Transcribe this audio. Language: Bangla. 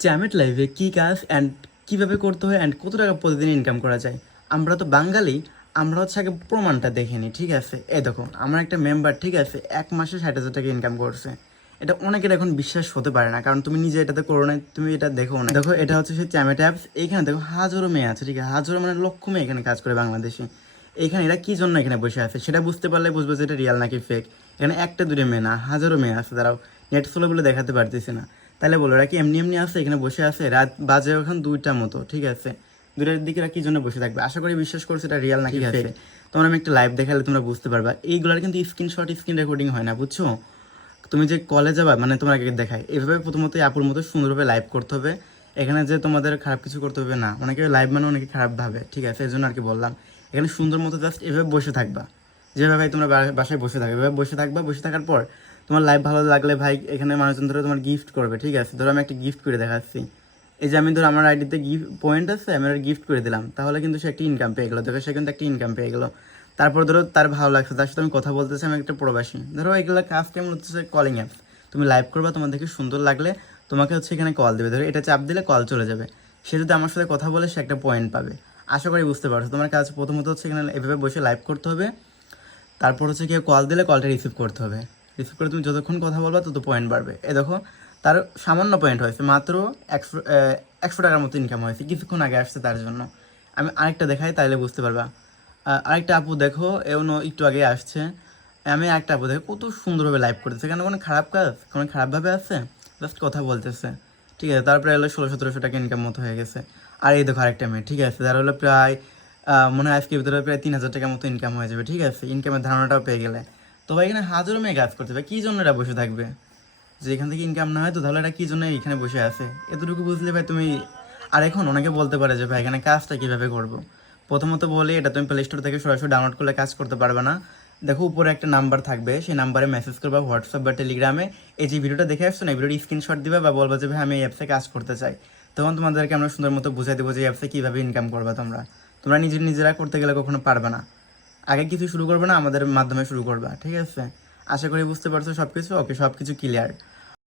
চ্যামেট লাইভে কী কাজ অ্যান্ড কীভাবে করতে হয় অ্যান্ড কত টাকা প্রতিদিন ইনকাম করা যায়। আমরা তো বাঙালি, আমরা হচ্ছে আগে প্রমাণটা দেখে নিই, ঠিক আছে। এই দেখো, আমার একটা মেম্বার, ঠিক আছে, 1 মাসে 60,000 টাকা ইনকাম করছে। এটা অনেকের এখন বিশ্বাস হতে পারে না, কারণ তুমি নিজে এটাতে করো না, তুমি এটা দেখো না। দেখো, এটা হচ্ছে সেই চ্যামেট অ্যাপস। এইখানে দেখো হাজারো মেয়ে আছে, ঠিক আছে, হাজারো মানে লক্ষ মেয়ে এখানে কাজ করে বাংলাদেশে। এইখানে এরা কী জন্য এখানে বসে আছে সেটা বুঝতে পারলে বুঝবো যে এটা রিয়াল নাকি ফেক। এখানে একটা দুটো মেয়ে না, হাজারো মেয়ে আছে, তারাও নেট ফলো বলে দেখাতে পারতেছে না। তাহলে বলো, এরা কি এমনি এমনি আছে এখানে বসে আছে? রাত বাজে এখন 2টার মতো, ঠিক আছে। 2টার দিকে এরা কি জন্য বসে থাকবে? আশা করি বিশ্বাস করছে এটা রিয়াল নাকি ফেক। তোমার আমি একটা লাইভ দেখালে তোমরা বুঝতে পারবা। এইগুলার কিন্তু স্ক্রিনশট, স্ক্রিন রেকর্ডিং হয় না, বুঝছো। তুমি যে কলে যাবা, মানে তোমাকে দেখায় এভাবে প্রথমত আপুর মতো সুন্দরভাবে লাইভ করতে হবে। এখানে যে তোমাদের খারাপ কিছু করতে হবে না, অনেকে লাইভ মানে অনেকে খারাপ ভাবে, ঠিক আছে, এই জন্য আর কি বললাম। এখানে সুন্দর মতো জাস্ট এভাবে বসে থাকবা, যেভাবে ভাই তোমরা বাসায় বসে থাকবে, এভাবে বসে থাকবা। বসে থাকার পর তোমার লাইভ ভালো লাগলে ভাই এখানে মানুষজন ধরো তোমার গিফট করবে, ঠিক আছে। ধরো আমি একটা গিফট করে দেখাচ্ছি, এই যে আমি ধরো আমার আইডিতে গিফট পয়েন্ট আছে, আমি ওর গিফট করে দিলাম, তাহলে কিন্তু সে একটা ইনকাম পেয়ে গেলো। দেখো, সে কিন্তু একটা ইনকাম পেয়ে গেলো। তারপর ধরো তার ভালো লাগছে, তার সাথে আমি কথা বলতেছি, আমি একটা প্রবাসী, ধরো এগুলো কাজ কেমন হচ্ছে কলিং অ্যাপস। তুমি লাইভ করবা, তোমার দেখে সুন্দর লাগলে তোমাকে হচ্ছে এখানে কল দেবে, ধরো এটা চাপ দিলে কল চলে যাবে। সে যদি আমার সাথে কথা বলে সে একটা পয়েন্ট পাবে। আশা করি বুঝতে পারছো। তোমার কাজ প্রথমত হচ্ছে এখানে এভাবে বসে লাইভ করতে হবে। তারপর হচ্ছে কেউ কল দিলে কলটা রিসিভ করতে হবে। রিসিভ করে তুমি যতক্ষণ কথা বলবা তত পয়েন্ট বাড়বে। এ দেখো, তার সামান্য পয়েন্ট হয়েছে, মাত্র 100 টাকার মতো ইনকাম হয়েছে, কিছুক্ষণ আগে আসছে তার জন্য। আমি আরেকটা দেখাই, তাইলে বুঝতে পারবা। আরেকটা আপু দেখো, এও একটু আগে আসছে। আমি একটা আপু দেখো কত সুন্দরভাবে লাইভ করতেছে, কেন কোনো খারাপ কাজ, কোনো খারাপভাবে আছে, জাস্ট কথা বলতেছে, ঠিক আছে। তারপরে এলো 1600-1700 টাকা ইনকাম মতো হয়ে গেছে। আর এই দেখো আরেকটা মেয়ে, ঠিক আছে, যার হলো প্রায় মনে হয় আজকের ভিতরে প্রায় 3,000 টাকার মতো ইনকাম হয়ে যাবে, ঠিক আছে। ইনকামের ধারণাটাও পেয়ে গেলে তো ভাই এখানে হাজারো মেয়ে কাজ করতে হবে, কী জন্য এরা বসে থাকবে? যে এখান থেকে ইনকাম না হয় তো তাহলে এরা কী জন্য এখানে বসে আছে? এতটুকু বুঝলে ভাই তুমি। আর এখন অনেকে বলতে পারে যে ভাই এখানে কাজটা কীভাবে করবো। প্রথমত বলি, এটা তুমি প্লে স্টোর থেকে সরাসরি ডাউনলোড করলে কাজ করতে পারবে না। দেখো, উপরে একটা নাম্বার থাকবে, সেই নাম্বারে মেসেজ করবা, হোয়াটসঅ্যাপ বা টেলিগ্রামে। এই যে ভিডিওটা দেখে আসছো না, এই ভিডিওর স্ক্রিনশট দিবে বা বলবা যে ভাই আমি এই অ্যাপসে কাজ করতে চাই। তখন তোমাদেরকে আমরা সুন্দর মতো বুঝাই দেবো যে এই অ্যাপসে কীভাবে ইনকাম করবা তোমরা। তোমরা নিজেরা করতে গেলে কখনো পারবে না। আগে কিছু শুরু করবে না, আমাদের মাধ্যমে শুরু করবা, ঠিক আছে। আশা করি বুঝতে পারছো সব কিছু। ওকে, সব কিছু ক্লিয়ার।